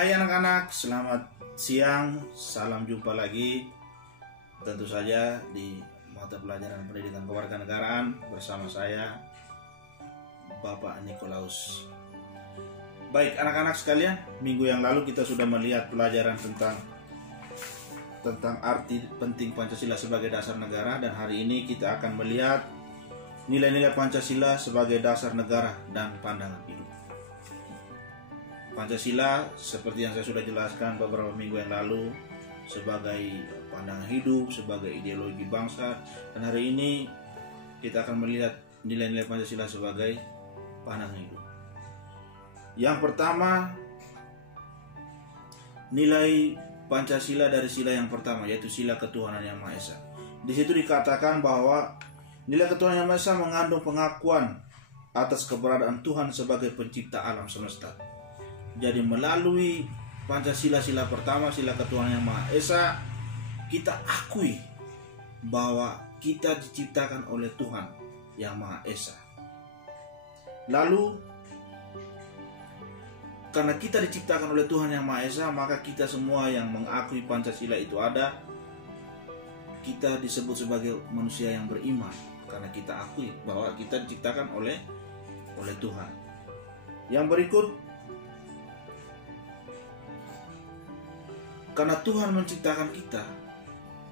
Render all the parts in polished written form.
Hai anak-anak, selamat siang, salam jumpa lagi. Tentu saja di mata pelajaran pendidikan kewarganegaraan bersama saya, Bapak Nikolaus. Baik anak-anak sekalian, minggu yang lalu kita sudah melihat pelajaran tentang arti penting Pancasila sebagai dasar negara, dan hari ini kita akan melihat nilai-nilai Pancasila sebagai dasar negara dan pandangan hidup. Pancasila seperti yang saya sudah jelaskan beberapa minggu yang lalu sebagai pandangan hidup, sebagai ideologi bangsa, dan hari ini kita akan melihat nilai-nilai Pancasila sebagai pandangan hidup. Yang pertama, nilai Pancasila dari sila yang pertama, yaitu sila ketuhanan yang Maha Esa. Di situ dikatakan bahwa nilai ketuhanan yang Maha Esa mengandung pengakuan atas keberadaan Tuhan sebagai pencipta alam semesta. Jadi melalui Pancasila sila pertama, sila ketuhanan yang Maha Esa, kita akui bahwa kita diciptakan oleh Tuhan yang Maha Esa. Lalu karena kita diciptakan oleh Tuhan yang Maha Esa, maka kita semua yang mengakui Pancasila itu ada, kita disebut sebagai manusia yang beriman karena kita akui bahwa kita diciptakan oleh Tuhan. Yang berikut, karena Tuhan menciptakan kita,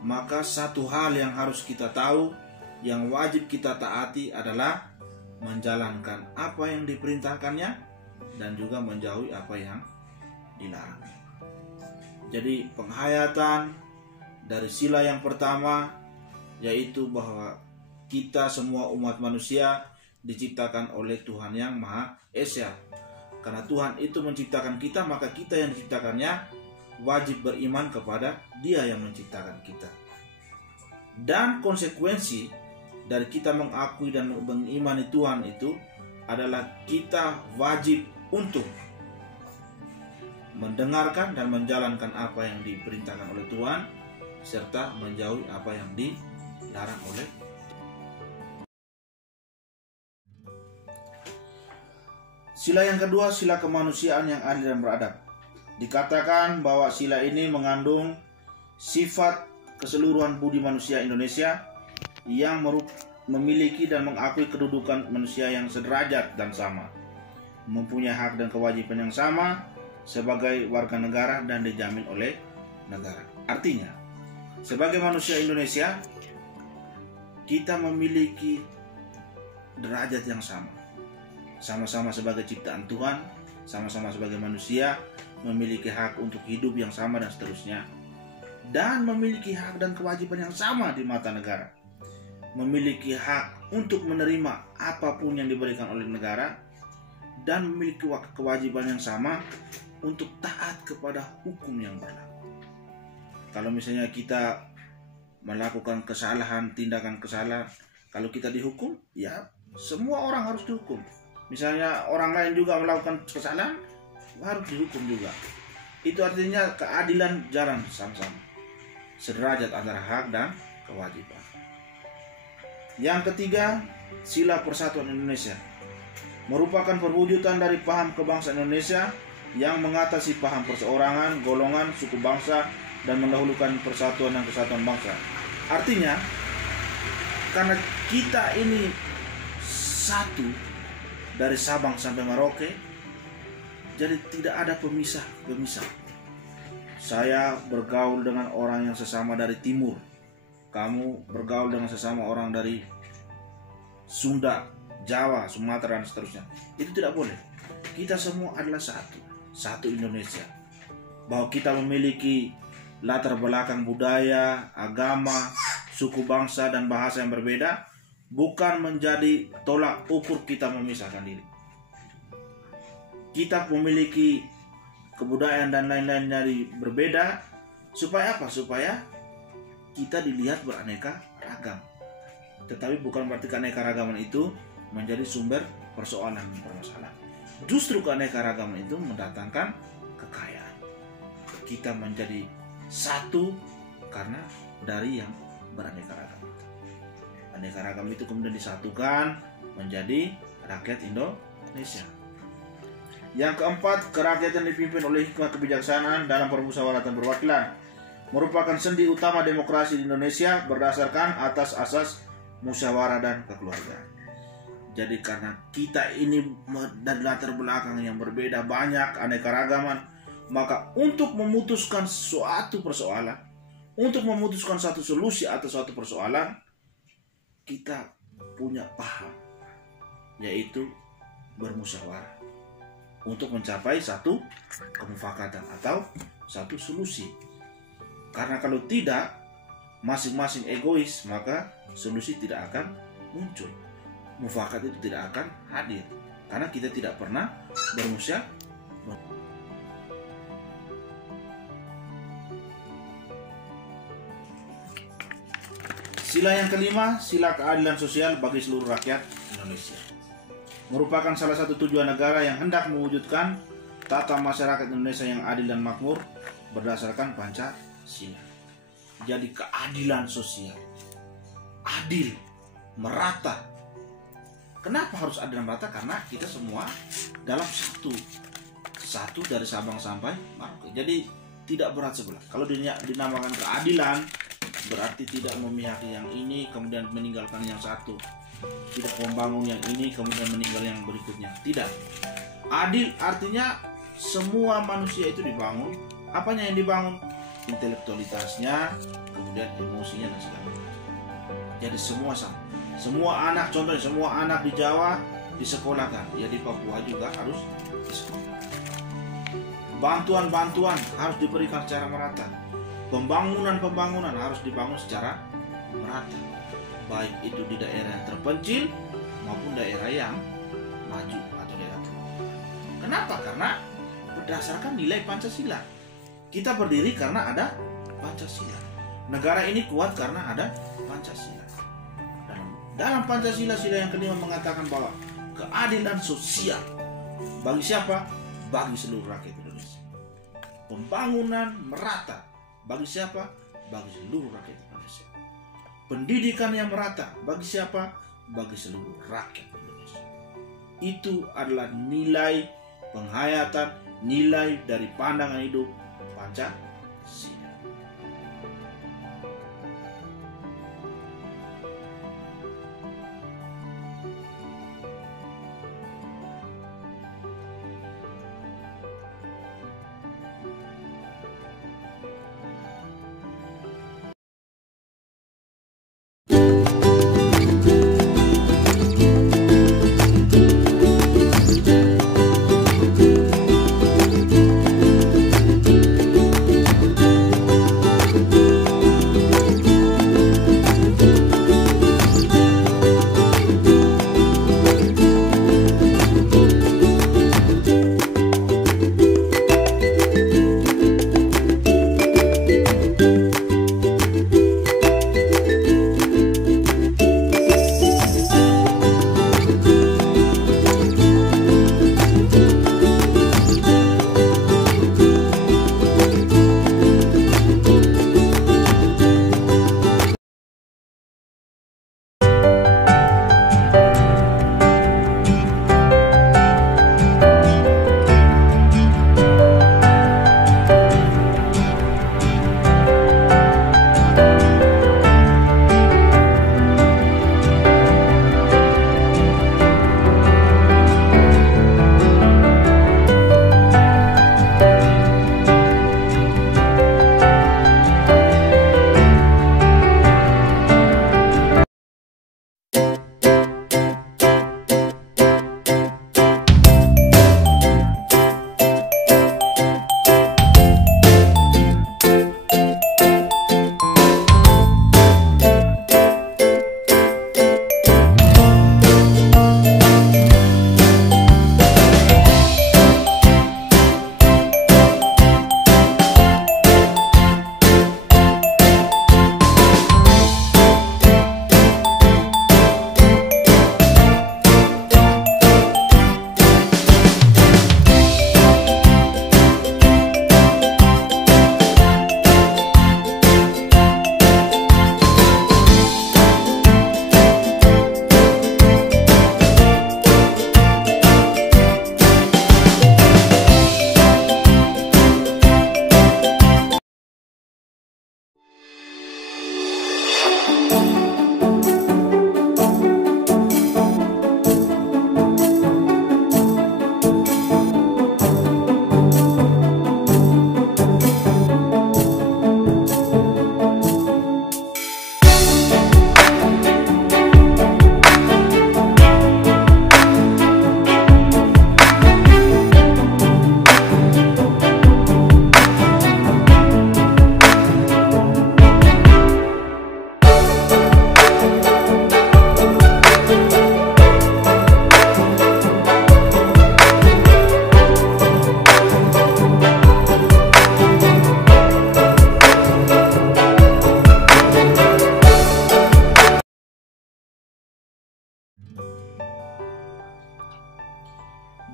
maka satu hal yang harus kita tahu, yang wajib kita taati adalah menjalankan apa yang diperintahkannya dan juga menjauhi apa yang dilarang. Jadi penghayatan dari sila yang pertama yaitu bahwa kita semua umat manusia diciptakan oleh Tuhan yang Maha Esa. Karena Tuhan itu menciptakan kita, maka kita yang diciptakannya wajib beriman kepada Dia yang menciptakan kita. Dan konsekuensi dari kita mengakui dan mengimani Tuhan itu adalah kita wajib untuk mendengarkan dan menjalankan apa yang diperintahkan oleh Tuhan, serta menjauhi apa yang dilarang oleh Tuhan. Sila yang kedua, sila kemanusiaan yang adil dan beradab. Dikatakan bahwa sila ini mengandung sifat keseluruhan budi manusia Indonesia yang memiliki dan mengakui kedudukan manusia yang sederajat dan sama, mempunyai hak dan kewajiban yang sama sebagai warga negara dan dijamin oleh negara. Artinya, sebagai manusia Indonesia, kita memiliki derajat yang sama. Sama-sama sebagai ciptaan Tuhan, sama-sama sebagai manusia, memiliki hak untuk hidup yang sama dan seterusnya, dan memiliki hak dan kewajiban yang sama di mata negara, memiliki hak untuk menerima apapun yang diberikan oleh negara, dan memiliki kewajiban yang sama untuk taat kepada hukum yang berlaku. Kalau misalnya kita melakukan kesalahan, tindakan kesalahan, kalau kita dihukum, ya semua orang harus dihukum. Misalnya orang lain juga melakukan kesalahan, harus dihukum juga. Itu artinya keadilan jalan sama-sama, sederajat antara hak dan kewajiban. Yang ketiga, sila persatuan Indonesia merupakan perwujudan dari paham kebangsaan Indonesia yang mengatasi paham perseorangan, golongan, suku bangsa, dan mendahulukan persatuan dan kesatuan bangsa. Artinya, karena kita ini satu dari Sabang sampai Merauke, jadi tidak ada pemisah. Saya bergaul dengan orang yang sesama dari timur, kamu bergaul dengan sesama orang dari Sunda, Jawa, Sumatera, dan seterusnya. Itu tidak boleh. Kita semua adalah satu Indonesia. Bahwa kita memiliki latar belakang budaya, agama, suku bangsa, dan bahasa yang berbeda bukan menjadi tolak ukur kita memisahkan diri. Kita memiliki kebudayaan dan lain-lain dari berbeda supaya apa? Supaya kita dilihat beraneka ragam. Tetapi bukan berarti keanekaragaman itu menjadi sumber persoalan dan permasalahan. Justru keanekaragaman itu mendatangkan kekayaan. Kita menjadi satu karena dari yang beraneka ragam. Aneka ragam itu kemudian disatukan menjadi rakyat Indonesia. Yang keempat, kerakyatan dipimpin oleh hikmah kebijaksanaan dalam permusyawaratan perwakilan, merupakan sendi utama demokrasi di Indonesia berdasarkan atas asas musyawarah dan kekeluargaan. Jadi karena kita ini dari latar belakang yang berbeda, banyak aneka-ragaman, maka untuk memutuskan suatu persoalan, untuk memutuskan satu solusi atas suatu persoalan, kita punya paham, yaitu bermusyawarah untuk mencapai satu kemufakatan atau satu solusi. Karena kalau tidak, masing-masing egois, maka solusi tidak akan muncul. Mufakat itu tidak akan hadir karena kita tidak pernah bermusyawarah. Sila yang kelima, sila keadilan sosial bagi seluruh rakyat Indonesia, merupakan salah satu tujuan negara yang hendak mewujudkan tata masyarakat Indonesia yang adil dan makmur berdasarkan Pancasila. Jadi keadilan sosial, adil, merata. Kenapa harus adil dan merata? Karena kita semua dalam satu dari Sabang sampai Merauke. Jadi tidak berat sebelah. Kalau dinamakan keadilan, berarti tidak memihak yang ini kemudian meninggalkan yang satu, tidak membangun yang ini kemudian meninggal yang berikutnya. Tidak. Adil artinya semua manusia itu dibangun. Apanya yang dibangun? Intelektualitasnya, kemudian emosinya dan segala macam. Jadi semua sama. Semua anak, contohnya semua anak di Jawa disekolahkan, ya di Papua juga harus disekolahkan. Bantuan-bantuan harus diberikan secara merata. Pembangunan harus dibangun secara merata, baik itu di daerah yang terpencil maupun daerah yang maju atau daerah terluar. Kenapa? Karena berdasarkan nilai Pancasila. Kita berdiri karena ada Pancasila. Negara ini kuat karena ada Pancasila. Dalam Pancasila, sila yang kelima mengatakan bahwa keadilan sosial bagi siapa? Bagi seluruh rakyat Indonesia. Pembangunan merata bagi siapa? Bagi seluruh rakyat Indonesia. Pendidikan yang merata bagi siapa? Bagi seluruh rakyat Indonesia. Itu adalah nilai penghayatan, nilai dari pandangan hidup Pancasila.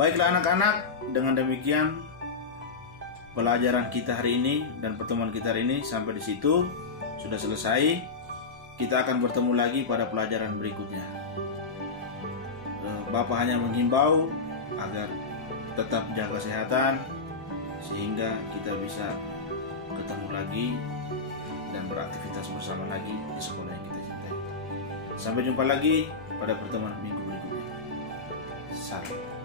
Baiklah anak-anak, dengan demikian pelajaran kita hari ini dan pertemuan kita hari ini sampai di situ sudah selesai. Kita akan bertemu lagi pada pelajaran berikutnya. Bapak hanya menghimbau agar tetap jaga kesehatan sehingga kita bisa ketemu lagi dan beraktivitas bersama lagi di sekolah yang kita cintai. Sampai jumpa lagi pada pertemuan minggu berikutnya. Salam.